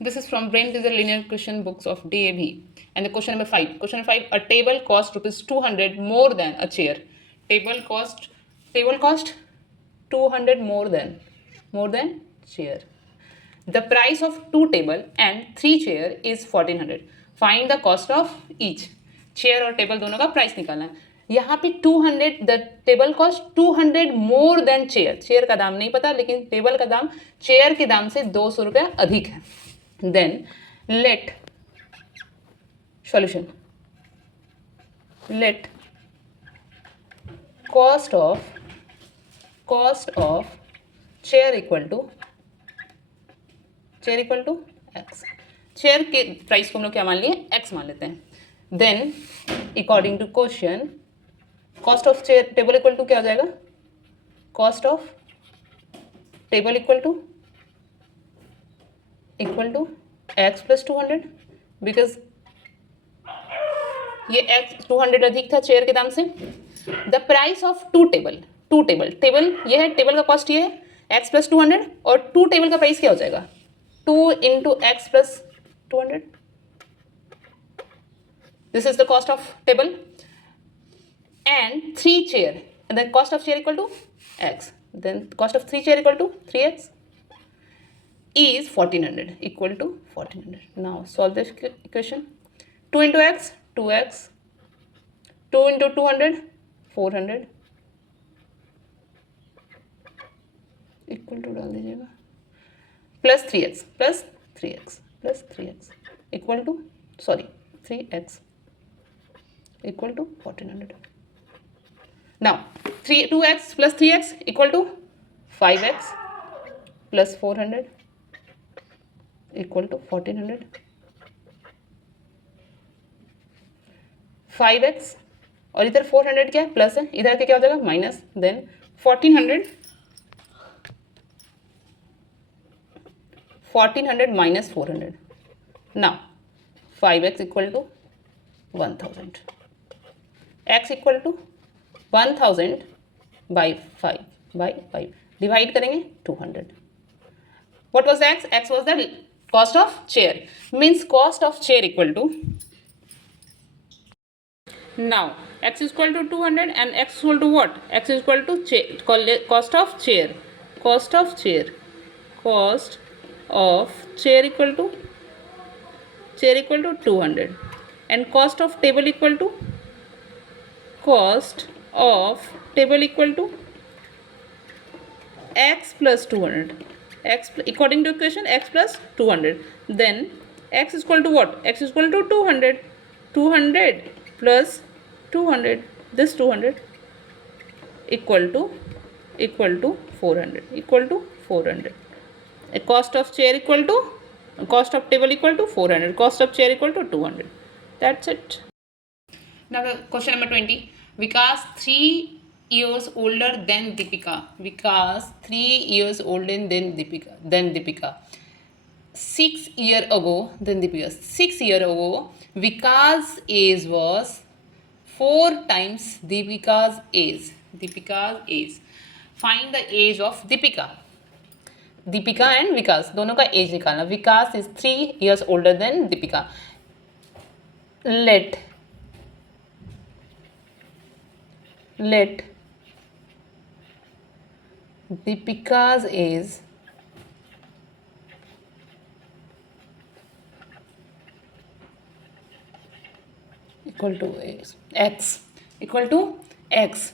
This is from Brain Teaser Linear Question Books of DAV. And the question number 5. Question number 5. A table cost rupees 200 more than a chair. Table cost 200 more than chair. The price of 2 table and 3 chair is 1400. Find the cost of each. Chair और table दोनों का price निकालना है. यहाँ पे 200, the table cost 200 more than chair. Chair का दाम नहीं पता, लेकिन टेबल का दाम चेयर के दाम से 200 रुपया अधिक है. Then let solution. Let cost of chair equal to x. Chair के प्राइस को हम लोग क्या मान लिए, एक्स मान लेते हैं. Then according to question cost of chair table equal to क्या हो जाएगा, cost of table equal to x plus 200, because ये एक्स 200 अधिक था चेयर के दाम से. The price of to table ये है, टेबल का कॉस्ट ये है एक्स प्लस 200, और 2 टेबल का प्राइस क्या हो जाएगा, 2 into x plus 200. This is the cost of table. And 3 chair, and then cost of chair equal to x. Then cost of 3 chair equal to 3x is 1400, equal to 1400. Now solve this equation. 2 into x, 2x. 2 into 200, 400. Equal to डाल दीजिएगा. Plus 3x equal to 3x equal to 1400. Now 2x plus 3x equal to 5x plus 400 equal to 1400. 5x और इधर 400 क्या है, plus है, इधर के क्या हो जाएगा minus. Then 1400 minus 400. Now 5x equal to 1000. x equal to 1000 by 5 divide करेंगे 200. what was x? X was the cost of chair. Means cost of chair equal to, now x is equal to 200 and x is equal to what? X is equal to cost of chair equal to 200, and cost of table equal to x plus 200. X according to equation x plus 200. Then x is equal to what? X is equal to 200. 200 plus 200, this 200 equal to 400. A cost of chair equal to cost of table equal to 400. Cost of chair equal to 200. That's it. Now the question number 20. Vikas 3 years older than Deepika. 6 years ago, Vikas' age was 4 times Deepika's age. Find the age of Deepika. Deepika and Vikas दोनों का as निकालना. Vikas is 3 years older than Deepika. Let Deepika's age equal to x.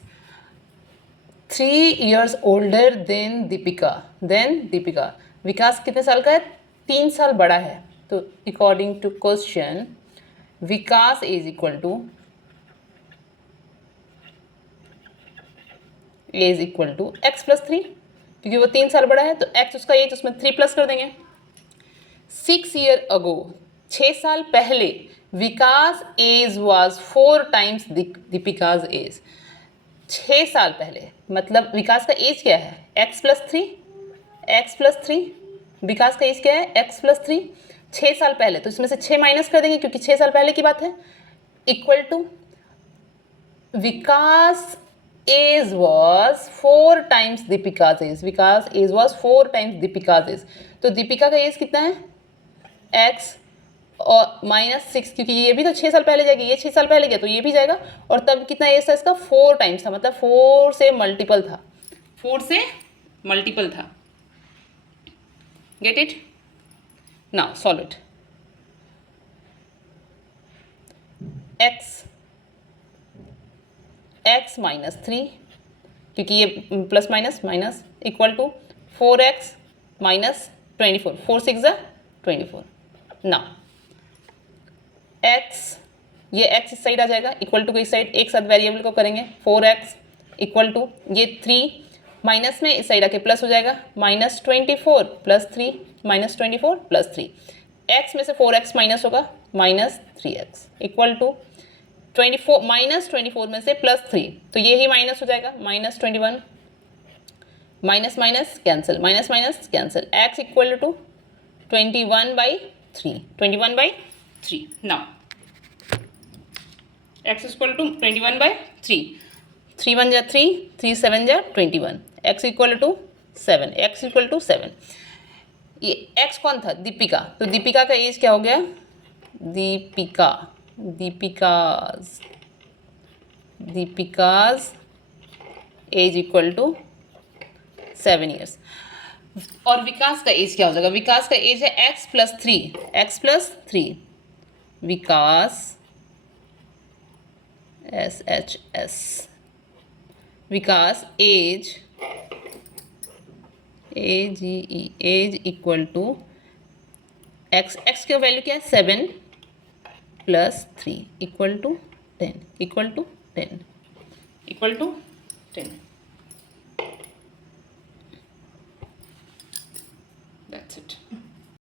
3 years older than Deepika. विकास कितने साल का है, 3 साल बड़ा है. तो according to question Vikas is equal to x plus 3, क्योंकि वो 3 साल बड़ा है तो एक्स उसका एज, उसमें 3 प्लस कर देंगे. 6 years ago, 6 साल पहले Vikas age was 4 times Deepika's age. 6 साल पहले मतलब विकास का एज क्या है, x प्लस 3. विकास का एज क्या है, x प्लस 3. 6 साल पहले, तो इसमें से 6 माइनस कर देंगे क्योंकि 6 साल पहले की बात है. Equal to Vikas age was 4 times Deepika's age. तो दीपिका का एज कितना है, एक्स और -6, क्योंकि ये भी तो 6 साल पहले जाएगी, ये 6 साल पहले गया तो ये भी जाएगा, और तब कितना एज था इसका 4 टाइम्स था, मतलब 4 से मल्टीपल था, 4 से मल्टीपल था। Get it? Now solve it. x -3, क्योंकि ये plus minus minus equal to 4x -24, 4 6 24। ना x, ये x इस साइड आ जाएगा, इक्वल टू को इस साइड, एक साथ वेरिएबल को करेंगे, 4x इक्वल टू ये 3 माइनस में इस साइड आके प्लस हो जाएगा, -24 + 3 -24 + 3, x में से 4x माइनस होगा -3x इक्वल टू 24 -24 में से +3, तो ये ही माइनस हो जाएगा, -21 minus minus cancel, minus minus cancel, x equal to 21/3, 21/3। Now x equal to 21/3, 3 1 जा 3, 3 7 जा 21, x equal to 7, x equal to 7। ये x कौन था? दीपिका, तो दीपिका का एज क्या हो गया? Deepika's age equal to 7 years. और विकास का एज क्या हो जाएगा? विकास का एज है x + 3, Vikas SHS, Vikas age AGE age equal to x की वैल्यू क्या है? 7 + 3 equal to 10, equal to 10, equal to 10। That's it.